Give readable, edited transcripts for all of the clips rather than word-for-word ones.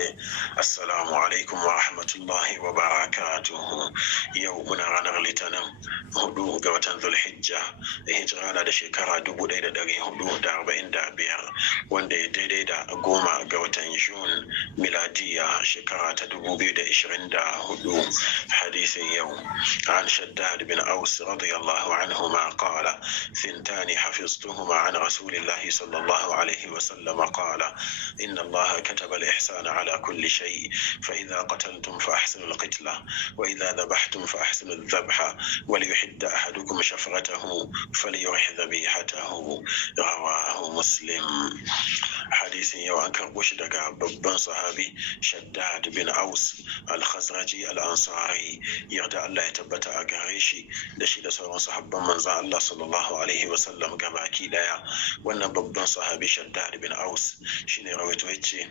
daidai. Assalamu alaikum wa rahmatullahi wa barakatuhu. Yau muna ranar Litinin 4 ga watan Zulhijja, hijira na da shekara 1445, wanda ya daidai da 10 ga watan Jun miladiya shekara ta 2024. Hadisin yau an Shaddad bin Aus radiyallahu anhuma qala ثنتان حفظتهما عن رسول الله صلى الله عليه وسلم قال إن الله كتب الإحسان على كل شيء، فإذا قتلتم فأحسنوا القتلة، وإذا ذبحتم فأحسنوا الذبح، وليحد أحدكم شفرته فليرح ذبيحته. رواه مسلم. حديث يو أن كربوش دقا ببن صحابي شداد بن أوس الخزرجي الأنصاري يرجع الله يتبتع أقريشي دشي دسوا صحابا من الله صلى الله عليه وسلم gabaki daya. Wannan babban sahabi Shaddad bin Aus shine rawaito yace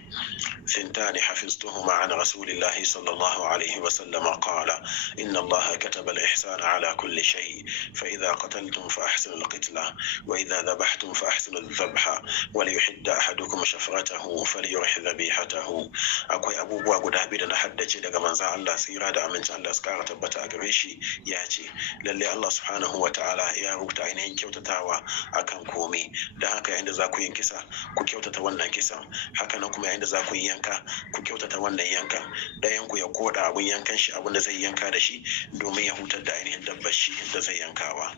thintani hafiztuhuma an rasulillahi sallallahu alaihi wasallam qala inna allaha kataba al-ihsana ala kulli shay, fa idha qataltum fa ahsinu al-qitla, wa idha dhabhtum fa ahsinu al-dhabha, wa liyuhidda ahadukum shafratahu falyurih dhabihatahu. Akwai abubuwa guda biyu da na haddace daga manzon Allah tsira da amincin Allah su kara tabbata a gare shi, ya ce lalle Allah subhanahu wa ta'ala ya rubuta ainihin kyautatawa akan komai, dan haka yayin da za ku yin kisa ku kyautata wannan kisan, haka nan kuma yayin da za ku yi yanka ku kyautata wannan yankan. Dayan ku ya koda abun yankan shi, abun da zai yanka da shi, domin ya hutar da ainihin dabbar shi da zai yankawa.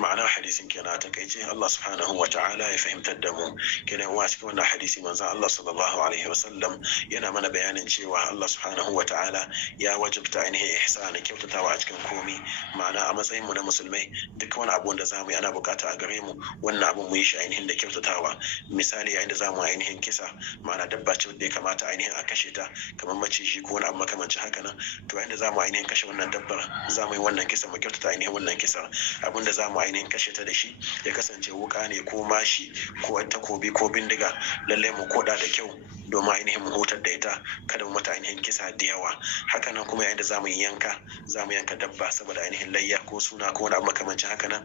Ma'anar hadisin kenan ta kai ce Allah subhanahu wa ta'ala ya fahimtar da mu kenan. Wa cikin wannan hadisi manzon Allah sallallahu alaihi wasallam yana mana bayanin cewa Allah subhanahu wa ta'ala ya wajibta ainihin ihsani, kyautatawa a cikin komai. Ma'ana a matsayin mu na musulmai duk wani abu da zamu yi ana bukata a gare mu wannan abu mu yi shi ainihin da kyautatawa. Misali yayin da zamu ainihin kisa, ma'ana dabba ce wadda ya kamata ainihin a kashe ta kamar maciji ko wani abu makamancin haka nan, to yayin da zamu ainihin kashe wannan dabbar zamu yi wannan kisa mu kyautata ainihin wannan kisa. Abin da zamu ainihin kashe ta da shi ya kasance wuka ne ko mashi ko takobi ko bindiga, lalle mu koda da kyau domin ainihin mu hutar da ita, kada mu mata ainihin kisa da yawa. Haka nan kuma yayin da zamu yanka dabba saboda ainihin layya ko suna ko wani abu makamancin haka nan,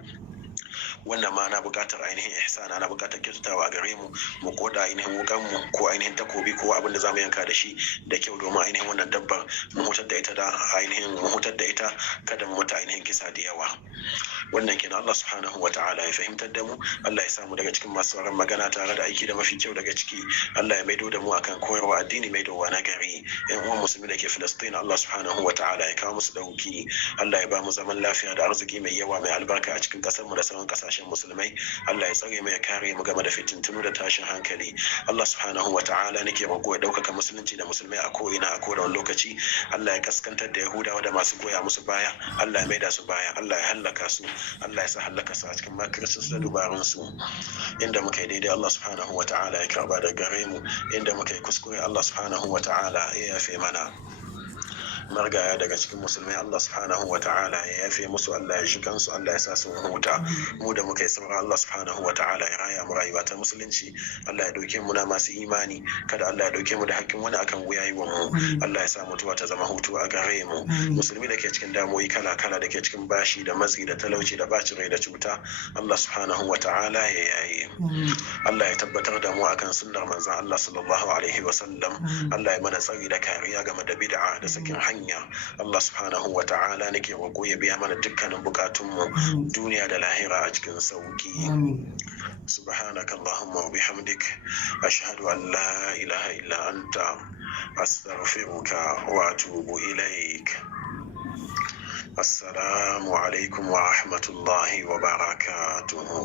wannan ma na buƙatar ainihin ihsan, ana buƙatar kyautatawa a gare mu mu koda ainihin wukan mu ko ainihin takobi ko abin da zamu yanka da shi da kyau domin ainihin wannan dabbar mu hutar da ita kada mu mata ainihin kisa da yawa. Wannan kenan. Allah subhanahu wa ta'ala ya fahimtar da mu, Allah ya samu daga cikin masu sauran magana tare da aiki da mafi kyau daga ciki. Allah ya maido da mu akan koyarwa addini maidowa na gari. Yan uwan musulmi da ke Filistin, Allah subhanahu wa ta'ala ya kawo musu dauki. Allah ya ba mu zaman lafiya da arziki mai yawa mai albarka a cikin kasar mu da sauran kasashen musulmai. Allah ya tsare mu ya kare mu game da fitintunu da tashin hankali. Allah subhanahu wa ta'ala nake roƙo ya ɗaukaka musulunci da musulmai a ko'ina a kowane lokaci. Allah ya kaskantar da Yahudawa da masu goya musu baya, Allah ya maida su baya, Allah ya hallaka su, Allah ya sa hallaka su a cikin makircinsu da dubarunsu. Inda muka yi daidai Allah subhanahu wa ta'ala ya karba da gare mu, inda muka yi kuskure Allah subhanahu wa ta'ala ya yafe mana. Margaya daga cikin musulmai Allah subhanahu wa ta'ala ya yafe musu, Allah ya ji kansu, Allah ya sa su huta. Mu da muka yi saura Allah subhanahu wa ta'ala ya raya mu rayuwa ta musulunci. Allah ya dauke mu na masu imani, kada Allah ya dauke mu da hakkin wani akan wuyayiwan mu. Allah ya sa mutuwa ta zama hutu a gare mu. Musulmi da ke cikin damuwoyi kala kala, da ke cikin bashi da matsi da talauci da bacin rai da cuta, Allah subhanahu wa ta'ala ya yaye. Allah ya tabbatar da mu akan sunnar manzon Allah sallallahu alaihi wa sallam. Allah ya mana tsari da kariya game da bid'a da sakin hanya. Allah subhanahu wa ta'ala nake roƙo ya biya mana dukkanin bukatunmu duniya da lahira a cikin sauki. Subhanaka Allahumma wa bihamdik, ashhadu an la ilaha illa anta, astaghfiruka wa atubu ilaik. Assalamu alaikum wa rahmatullahi wa barakatuhu.